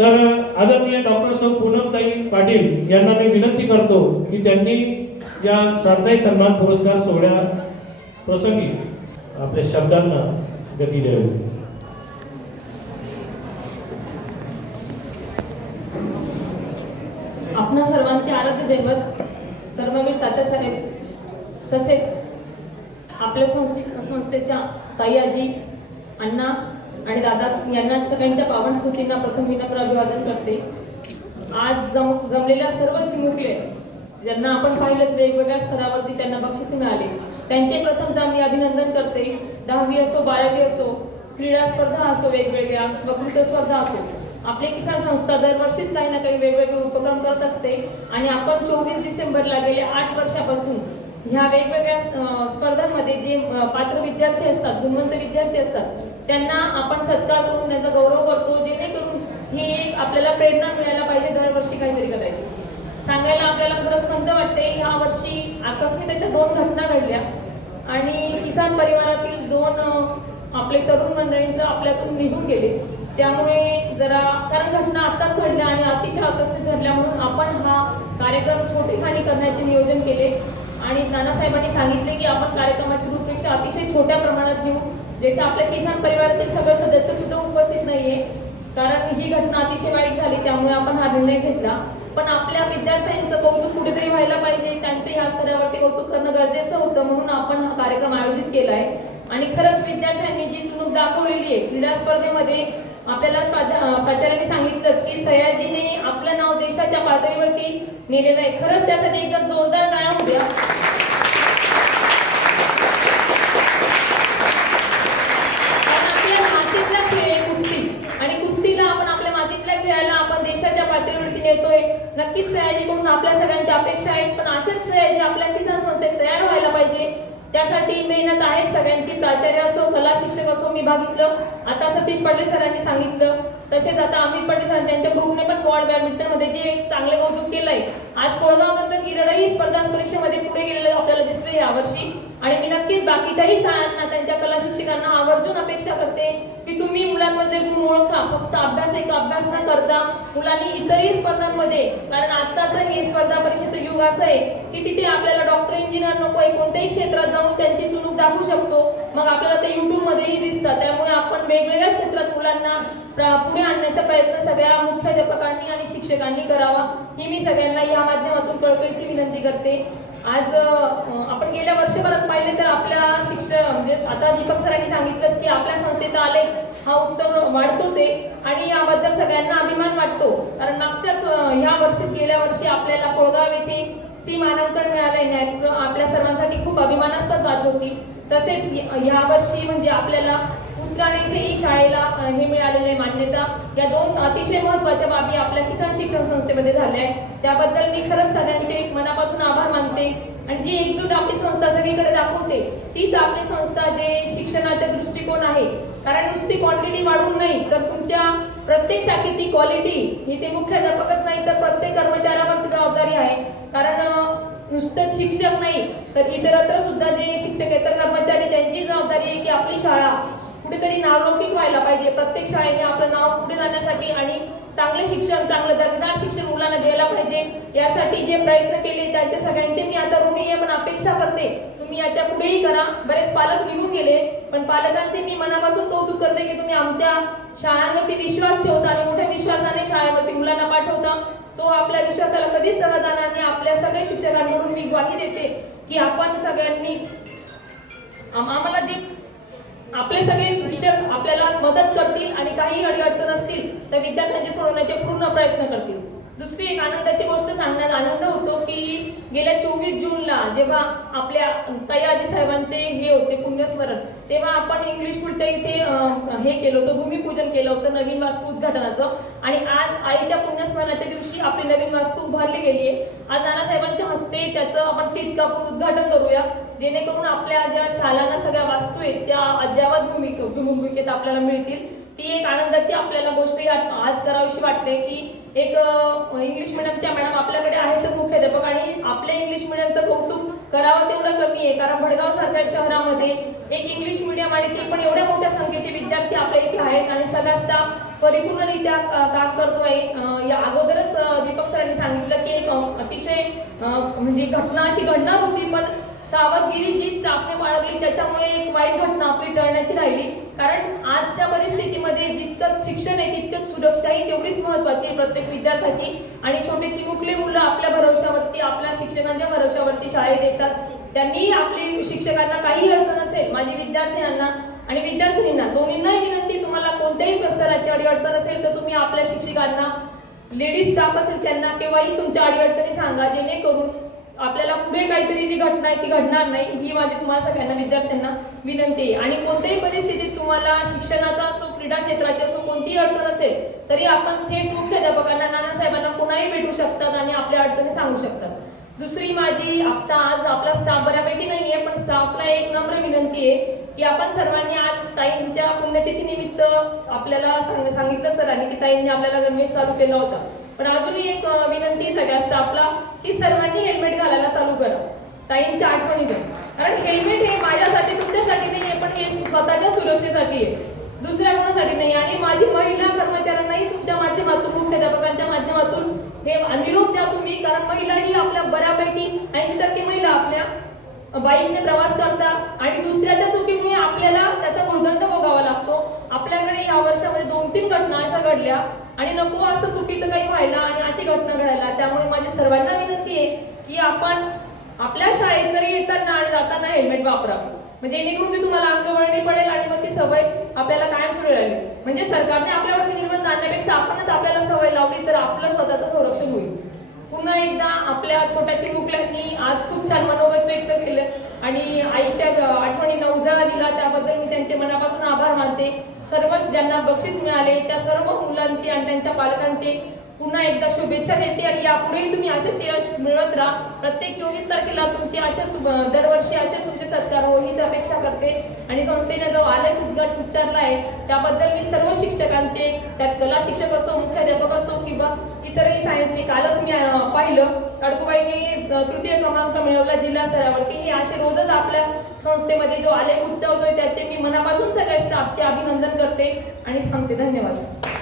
तर आदरणीय डॉक्टर सौ पूनमताई पाटील यांना मी विनंती करतो की त्यांनी या शारदाई सन्मान पुरस्कार सोहळ्या प्रसंगी आपल्या शब्दांना गती द्यावी. आपणा सर्वांचे आराध्य दैवत कर्मवीर तात्यासाहेब तसेच आपल्या संस्थे संस्थेच्या ताई आजी अण्णा आणि दादा यांना सगळ्यांच्या पावन स्मृतींना प्रथम विनम्र अभिवादन करते. आज जम जमलेल्या सर्व चिमुकले ज्यांना आपण पाहिलंच वेगवेगळ्या स्तरावरती त्यांना बक्षिसे मिळाली त्यांचे प्रथमतः मी अभिनंदन करते. दहावी असो बारावी असो क्रीडा स्पर्धा असो वेगवेगळ्या वक्तृत्व स्पर्धा असो आपली किसान संस्था दरवर्षीच काही ना काही वेगवेगळे उपक्रम करत असते. आणि आपण चोवीस डिसेंबरला गेल्या आठ वर्षापासून ह्या वेगवेगळ्या स्पर्धांमध्ये जे पात्र विद्यार्थी असतात गुणवंत विद्यार्थी असतात त्यांना आपण सत्कार करून त्यांचा गौरव करतो जेणेकरून ही एक आपल्याला प्रेरणा मिळायला पाहिजे दरवर्षी काहीतरी करायची. सांगायला आपल्याला खरंच खंत वाटते ह्या वर्षी आकस्मिक अशा दोन घटना घडल्या आणि किसान परिवारातील दोन आपले तरुण मंडळींचं आपल्यातून निघून गेले. त्यामुळे जरा कारण घटना आताच घडल्या आणि अतिशय आकस्मिक घडल्या म्हणून आपण हा कार्यक्रम छोटेखानी करण्याचे नियोजन केले. आणि नानासाहेबांनी सांगितले की आपण कार्यक्रमाची रूपरेक्षा अतिशय छोट्या प्रमाणात घेऊ जेथे आपल्या किसान परिवारातील सगळे सदस्य सुद्धा उपस्थित नाहीये. कारण ही घटना अतिशय वाईट झाली त्यामुळे आपण हा निर्णय घेतला. पण आपल्या विद्यार्थ्यांचं कौतुक कुठेतरी व्हायला पाहिजे त्यांचे या स्तरावरती कौतुक करणं गरजेचं होतं म्हणून आपण हा कार्यक्रम आयोजित केला आहे आणि खरंच विद्यार्थ्यांनी जी चुणूक दाखवलेली आहे क्रीडा स्पर्धेमध्ये आपल्याला प्राचार्याने सांगितलंच की सयाजीने आपलं नाव देशाच्या पातळीवरती नेलेलं आहे. खरंच त्यासाठी एकदा जोरदार टाळ्या होऊ द्या कारण आपल्या मातीतला खेळ कुस्ती. आणि कुस्तीला आपण आपल्या आपण देशाच्या पातळीवरती नेतोय. नक्कीच सयाजीकडून आपल्या सगळ्यांच्या अपेक्षा आहेत पण अशाच सयाजी आपल्या किसान संस्थेत तयार व्हायला पाहिजे. त्यासाठी मेहनत आहे सगळ्यांची. प्राचार्य असो कला शिक्षक असो मी बघितलं. आता सतीश पाटील सरांनी सांगितलं. तसेच आता अमित पाटील सर त्यांच्या ग्रुपने पण वॉर्ड बॅडमिंटनमध्ये जे चांगले कौतुक केलंय. आज कोळगावमध्ये नंतर किरडही स्पर्धा परीक्षेमध्ये पुढे गेलेलं आपल्याला दिसतंय यावर्षी. आणि मी नक्कीच बाकीच्याही शाळांना त्यांच्या कला शिक्षकांना आवर्जून अपेक्षा करते की तुम्ही मुलांमध्ये गुण ओळखा. फक्त अभ्यास एक अभ्यास न करता मुलांनी इतरही स्पर्धांमध्ये कारण आत्ताचं हे स्पर्धा परीक्षेचं युग असं आहे की तिथे आपल्याला डॉक्टर इंजिनियर नको आहे कोणत्याही क्षेत्रात जाऊन त्यांची चुणूक दाखवू शकतो. मग आपल्याला ते युट्यूबमध्येही दिसतात त्यामुळे आपण वेगवेगळ्या क्षेत्रात मुलांना पुढे आणण्याचा प्रयत्न सगळ्या मुख्याध्यापकांनी आणि शिक्षकांनी करावा. ही मी सगळ्यांना या माध्यमातून कळकळीची विनंती करते. आज आपण गेल्या वर्षभरात पाहिले तर आपल्या शिक्षण म्हणजे आता दीपक सरांनी सांगितलंच की आपल्या संस्थेचा आलेख हा उत्तम वाढतोच आहे. आणि याबद्दल सगळ्यांना अभिमान वाटतो. कारण मागच्याच ह्या वर्षी गेल्या वर्षी आपल्याला कोळगाव येथे सी मानांकन मिळालं न्यायचं आपल्या सर्वांसाठी खूप अभिमानास्पद बाब होती. तसेच ह्या वर्षी म्हणजे आपल्याला ठिकाणी इथे शाळेला हे मिळालेलं आहे मान्यता या दोन अतिशय महत्त्वाच्या बाबी आपल्या किसान शिक्षण संस्थेमध्ये झाल्या आहेत. त्याबद्दल मी खरंच सगळ्यांचे मनापासून आभार मानते आणि जी एकजूट आपली संस्था सगळीकडे दाखवते तीच आपली संस्था जे शिक्षणाचा दृष्टिकोन आहे. कारण नुसती क्वांटिटी वाढवून नाही तर तुमच्या प्रत्येक शाखेची क्वालिटी ही ते मुख्याध्यापकच नाही तर प्रत्येक कर्मचाऱ्यावरती जबाबदारी आहे. कारण नुसतंच शिक्षक नाही तर इतरत्र सुद्धा जे शिक्षक शिक्षकेतर कर्मचारी त्यांची जबाबदारी आहे की आपली शाळा कुठेतरी नावलौकिक व्हायला पाहिजे. प्रत्येक शाळेने आपलं नाव पुढे जाण्यासाठी आणि चांगले शिक्षण चांगलं दर्जेदार शिक्षण मुलांना द्यायला पाहिजे. यासाठी जे प्रयत्न केले त्यांच्या सगळ्यांचे मी आता ऋणी आहे पण अपेक्षा करते. तुम्ही याच्या पुढेही करा. बरेच पालक निघून गेले पण पालकांचे मी मनापासून कौतुक करते की तुम्ही आमच्या शाळांवरती विश्वास ठेवता आणि मोठ्या विश्वासाने शाळेवरती मुलांना पाठवता. तो आपल्या विश्वासाला कधीच समाधान आपल्या सगळ्या शिक्षकांकडून मी ग्वाही देते की आपण सगळ्यांनी आम्हाला जे आपले सगळे शिक्षक आपल्याला मदत करतील आणि काही अडीअडचण असतील तर विद्यार्थ्यांचे सोडवण्याचे पूर्ण प्रयत्न करतील. दुसरी एक आनंदाची गोष्ट सांगण्यात आनंद होतो की गेल्या चोवीस जूनला जेव्हा आपल्या तयाजी साहेबांचे हे होते पुण्यस्मरण तेव्हा आपण इंग्लिश स्कूलच्या इथे हे केलं होतं भूमिपूजन केलं होतं नवीन वास्तू उद्घाटनाचं. आणि आज आईच्या पुण्यस्मरणाच्या दिवशी आपली नवीन वास्तू उभारली गेली आहे. आज नानासाहेबांच्या हस्ते त्याचं आपण फीत कापून उद्घाटन करूया जेणेकरून आपल्या ज्या शालांना सगळ्या वास्तू आहेत त्या अद्यावत भूमिक भूमिकेत आपल्याला मिळतील. ती एक आनंदाची आपल्याला गोष्ट या आज करावीशी वाटते की एक इंग्लिश मिडियमच्या मॅडम आपल्याकडे आहेतच मुख्याध्यापक आणि आपल्या इंग्लिश मिडियमचं कौतुक करावं तेवढं कमी आहे. कारण भडगाव सारख्या शहरामध्ये एक इंग्लिश मिडियम आणि ते पण एवढ्या मोठ्या संख्येचे विद्यार्थी आपल्या इथे आहेत आणि सगळा स्टाफ परिपूर्णरित्या काम करतोय. या अगोदरच दीपक सरांनी सांगितलं की एक अतिशय म्हणजे घटना अशी घडणार होती पण सावधगिरी जी स्टाफने बाळगली त्याच्यामुळे एक वाईट घटना आपली टळण्याची राहिली. कारण आजच्या परिस्थितीमध्ये जितकंच शिक्षण आहे तितकंच सुरक्षा ही तेवढीच महत्वाची आहे प्रत्येक विद्यार्थ्याची. आणि छोटे चिमुकले मुलं आपल्या भरोशावरती आपल्या शिक्षकांच्या भरोशावरती शाळेत येतात त्यांनी आपली शिक्षकांना काही अडचण असेल माझी विद्यार्थ्यांना आणि विद्यार्थिनींना दोन्हींनाही विनंती तुम्हाला कोणत्याही प्रस्तराची अडीअडचण असेल तर तुम्ही आपल्या शिक्षकांना लेडीज स्टाफ असेल त्यांना केव्हाही तुमच्या अडीअडचणी सांगा जेणेकरून आपल्याला पुढे काहीतरी जी घटना आहे ती घडणार नाही ही माझी तुम्हाला सगळ्यांना विद्यार्थ्यांना विनंती आहे. आणि कोणत्याही परिस्थितीत तुम्हाला शिक्षणाचा असो क्रीडा क्षेत्राची असो कोणतीही अडचण असेल तरी आपण थेट मुख्याध्यापकांना नानासाहेबांना कोणाही भेटू शकतात आणि आपल्या अडचणी सांगू शकतात. दुसरी माझी आता आज आपला स्टाफ बऱ्यापैकी नाहीये पण स्टाफला एक नम्र विनंती आहे की आपण सर्वांनी आज ताईंच्या पुण्यतिथीनिमित्त आपल्याला सांग- सांगितलं सरांनी की ताईंनी आपल्याला गणवेश चालू केला होता. पण अजूनही एक विनंती सगळ्या स्टाफला की सर्वांनी हेल्मेट घालायला चालू करा. ताईंच्या आठवणीतून कारण हेल्मेट हे माझ्यासाठी तुमच्यासाठी नाही आहे पण हे स्वतःच्या सुरक्षेसाठी आहे. दुसऱ्या कोणासाठी नाही आणि माझी महिला कर्मचाऱ्यांनाही तुमच्या माध्यमातून मुख्याध्यापकांच्या माध्यमातून हे निरोप द्या तुम्ही. कारण महिला ही आपल्या बऱ्यापैकी ऐंशी टक्के महिला आपल्या बाईकने प्रवास करतात आणि दुसऱ्याच्या चुकीमुळे आपल्याला त्याचा भुर्दंड भोगावा लागतो. आपल्याकडे या वर्षामध्ये दोन तीन घटना अशा घडल्या आणि नको असं चुकीचं काही व्हायला आणि अशी घटना घडायला. त्यामुळे माझी सर्वांना विनंती आहे की आपण आपल्या शाळेत तरी येताना आणि जाताना हेल्मेट वापरा म्हणजे जेणेकरून ती तुम्हाला अंगवळणी पडेल आणि मग ती सवय आपल्याला कायम सुरू राहील. म्हणजे सरकारने आपल्यावरती निर्बंध आणण्यापेक्षा आपणच आपल्याला सवय लावली तर आपलं स्वतःचं संरक्षण होईल. पुन्हा एकदा आपल्या छोट्या चिमुकल्यांनी आज खूप छान मनोगत व्यक्त केलं आणि आईच्या आठवणींना उजाळा दिला त्याबद्दल मी त्यांचे मनापासून आभार मानते. सर्व ज्यांना बक्षीस मिळाले त्या सर्व मुलांचे आणि त्यांच्या पालकांचे पुन्हा एकदा शुभेच्छा देते आणि यापुढेही तुम्ही असेच यश मिळत राहा. प्रत्येक चोवीस तारखेला तुमची असेच दरवर्षी असेच तुमचे सत्कार हो हीच अपेक्षा करते. आणि संस्थेने जो आलेख उद्घाट उच्चारला आहे त्याबद्दल मी सर्व शिक्षकांचे त्यात कला शिक्षक असो मुख्याध्यापक असो किंवा इतरही सायन्सचे कालच मी पाहिलं. अडकुबाईने तृतीय क्रमांक मिळवला जिल्हा स्तरावरती. हे असे रोजच आपल्या संस्थेमध्ये जो आलेख उच्चावतोय त्याचे मी मनापासून सगळ्या स्टाफचे अभिनंदन करते. आणि थांबते. धन्यवाद.